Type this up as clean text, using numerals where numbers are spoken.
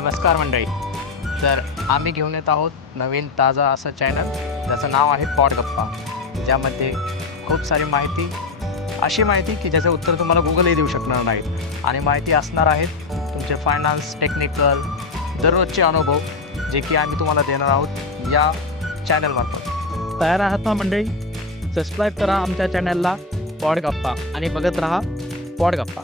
नमस्कार मंडळी. तर आम्ही घेऊन येत आहोत नवीन ताजा असं चॅनल ज्याचं नाव आहे पॉड गप्पा. ज्यामध्ये खूप सारी माहिती, अशी माहिती की ज्याचं उत्तर तुम्हाला गुगलही देऊ शकणार नाही. आणि माहिती असणार आहेत तुमचे फायनान्स, टेक्निकल, दररोजचे अनुभव जे की आम्ही तुम्हाला देणार आहोत या चॅनलमार्फत. तयार आहात ना मंडळी? सबस्क्राईब करा आमच्या चॅनलला पॉड गप्पा आणि बघत राहा पॉड गप्पा.